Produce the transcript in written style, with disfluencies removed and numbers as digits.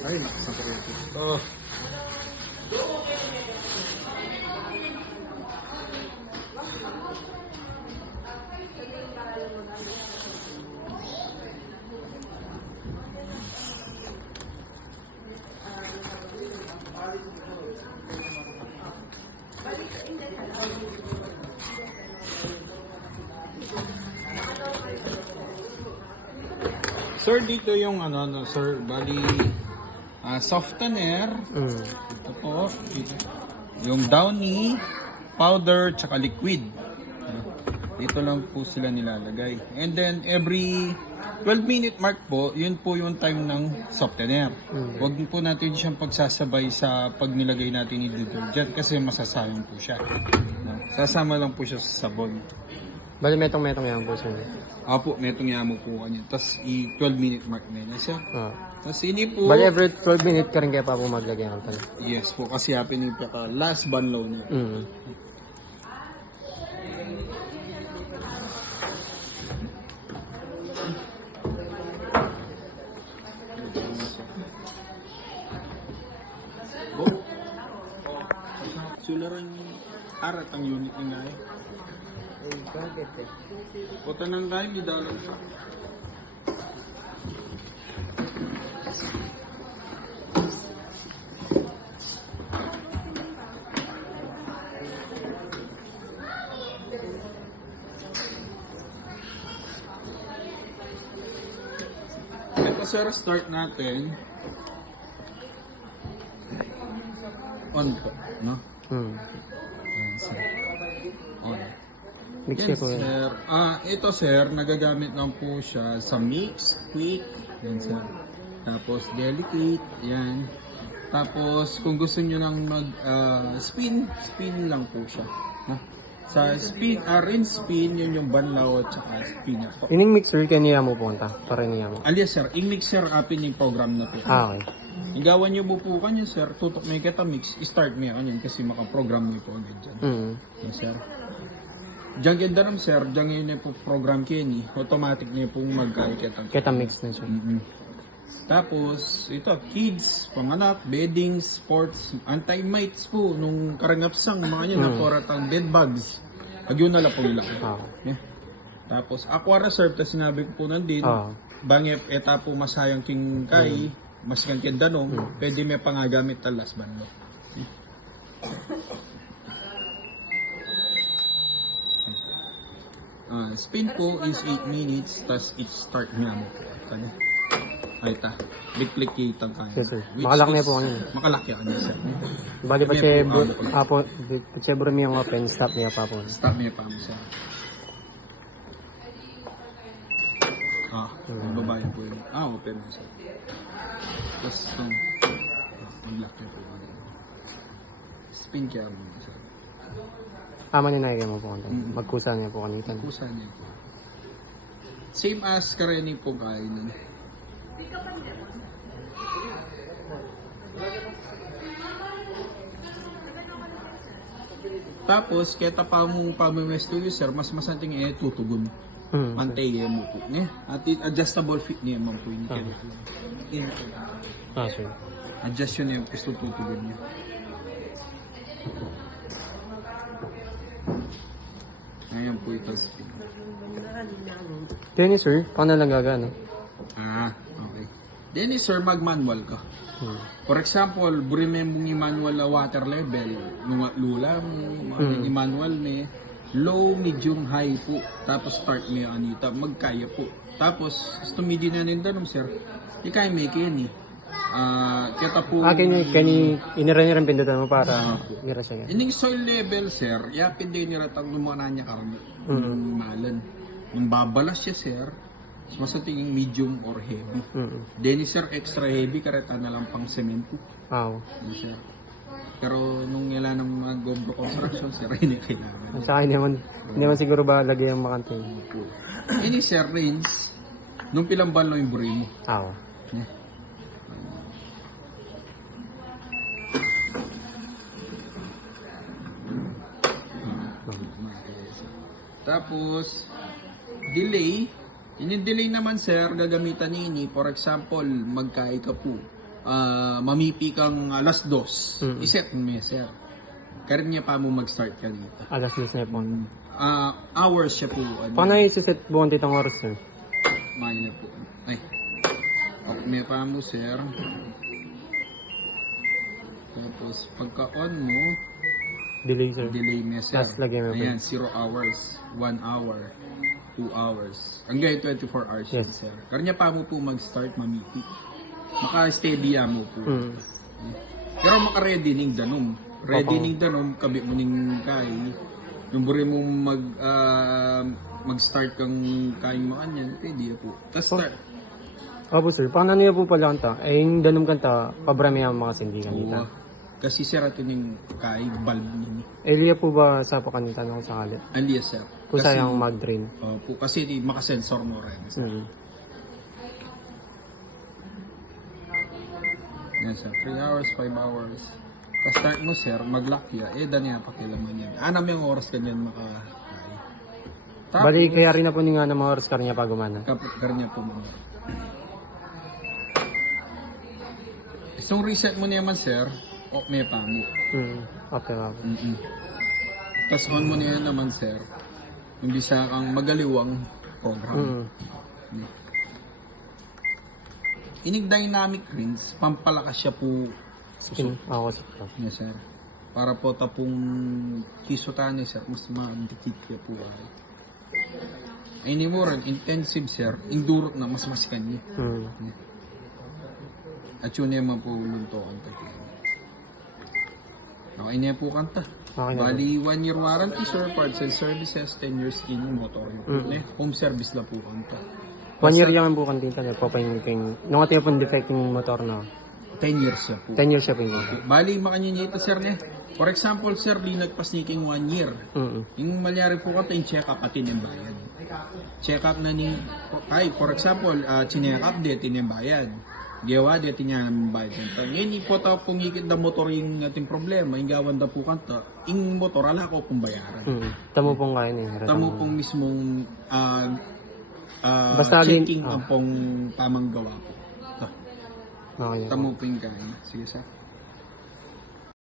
Ay, lakas ang kuryente. Oh. Sir, dito yung ano, no, sir, bali softener. Ito po, dito. Yung downy, powder, tsaka liquid. Dito lang po sila nilalagay. And then every 12-minute mark po, yun po yung time ng softener. Huwag po natin siyang pagsasabay sa pag nilagay natin yung detergent kasi masasayang po siya. Sasama lang po siya sa sabon. Bali, metong-metong yan po, sir. Apo, metong yamo po kanya. Tapos i-12-minute mark na yun siya. Tapos hindi po... Bali, every 12 minutes ka rin kaya pa po maglagay ng pala. Yes po, kasi happening pa ka last banlaw niya. Sularan arat ang unit ng gaya. Puta ng gaya, may dalang sa. Ito sir, start natin. On po, no? Ayan, sir. On. Mix Yan, niya po yan. sir. Ito sir, nagagamit lang po siya sa mix, quick, yan sir. Tapos delicate, yan. Tapos kung gusto niyo lang mag spin lang po siya. No? Sa spin, rinse spin, yun yung banlaw at saka spin po. Ining mixer kaya niya mo punta, para niya mo. Alias sir, yung mixer apin yung program na po. Okay. Igawan niyo po kanyan sir, tutok may kita mix, start niyo kanyan kasi makaprogram niyo po agad dyan. Yes sir. Diyan ganda naman sir, diyan yun po program kayo ni, automatic niyo pong magkakita. Kita mix na siya. Tapos, ito, kids, panganak, bedding, sports, anti-mites po, nung karangapsang mga yan, naporatang bed bugs. Pag yun nala po nila. Yeah. Tapos, aqua reserve, tas sinabi ko po nandin, bangep, eta po masayang king kay, mas kang danong, pwede may pangagamit talas bando. Spin po is 8 minutes, tas it start niya mo po. Kanya. Ay ta, big-click kita kanya. Yes, sir. Makalaki na po kanina. Makalaki ako niya, sir. Bali pa siya, apo, siya bro may open, stop niya pa po. Stop niya pa mo, sir. Babae po yun. Open mo, sir. Tapos, mag-lock niya po. Spin kaya mo, sir. Maninay mo po kanina. Magkusa niya po kanina. Kusa niya po. Same as kareni po kain. Tapos, kaya pa mong pamimwesto yun, sir, mas masanting tutugon. Pantay mo po. At adjustable fit niya man po yun. Sir. Adjust yun yung gusto tutugon niya. Ngayon po ito spin. Kaya sir, paano lang gagana? Okay. Then sir, mag-manual ka. For example, remember yung manual na water level, nung lula mo, manual may low, medium, high po. Tapos start may anita, magkaya po. Tapos, tumidi na nindanom sir, ikay may kini. Kita po... Kani iniran pindutan mo para mira siya. Ining soil level sir, yapin din niratang lumana niya karami. Malan. Nung babalas siya sir, mas tingin medium or heavy. Then sir, extra heavy kareta na lang pang semento. Sir. Pero nung nila ng mga gombro construction sir, hindi kailangan. Sa akin naman siguro ba lagay ang makantay. Ini sir, range, nung pilang balo yung buri mo. Tapos, delay. Yung delay naman sir, gagamitan nini. For example, magkai ka po. mamipi kang alas 2, Mm. iset mo yan, sir. Kanya pa mo mag-start ka dito. Alas 10 na po. Hours siya po. Paano i-set buwan ditong oras sir? Mali na po. Ay. May pa mo, sir. Tapos, pagka-on mo, Delay sir. delay niya, sir. Tapos lagyan mo pa Ayan, 0 hours, 1 hour, 2 hours. Hanggang 24 hours Yes. yun, sir. Kanya pa mo po mag-start mamiti. Maka-steady mo po. Mm. Pero maka-ready ning danom. Ready Opo. ning danom, kabi mo ning kay. Yung buri mo mag-start kang kain mo kanyan, pwede po. Tapos start. Opo sir, paano niya po pala kanta? Eh, yung danong kanta, pabrami ang mga sindihan dito. Oo. Kasi sir, ito yung kay bulb nini. Elia po ba sa pakanita nung sakali? Alias, sir. Kung sayang mag-drain. Po, kasi makasensor mo rin. Sir. Mm. Yan, sir. 3 hours, 5 hours. Ka-start mo, sir, mag-lock ya. Dani na pakilaman yan. Anam yung oras kanyan makakay. Bali, kaya rin na po nga ng mga oras kanya pa gumana. Karnya po mga. Isang reset mo naman, sir. May pa mo. Mm. Okay, okay. Tapos on mo na naman, sir. Umbisa kang magaliwang program. Mm. Inig dynamic range, pampalakas siya po. Skin, ako sir. Yes, sir. Para po tapong kisutan niya, sir, mas ma-dikit kaya po. Ay ni mo rin, intensive, sir. Indurot na, mas kanya. Mm. At yun naman po luntokan ka. Okay niya po kanta. Okay na po. Bali, 1 year warranty, sir. Parts and services, 10 years in motor. Home service na po kanta. 1 year yan po kantinta niya po pang nung ati po defect yung motor na 10 years siya po. 10 years siya po yun. Bali, makanya ito, sir, niya. For example, sir, di nagpasniking 1 year. Mm. Yung malyari po ka, yung check-up at tinimbayan. Check-up na ni, ay, for example, chinek-up di, tinimbayan. Gawa di, tinimbayan. Ngayon, po ta pumikit na motor yung ating problema, yung gawan na po kanta, yung motor, ala ko pong bayaran. Mm. Tamo pong kaya niya. Tamo pong mismong Basta checking ang pong tamang gawa po. Okay. Tamo po yung kaya. Sige, sir.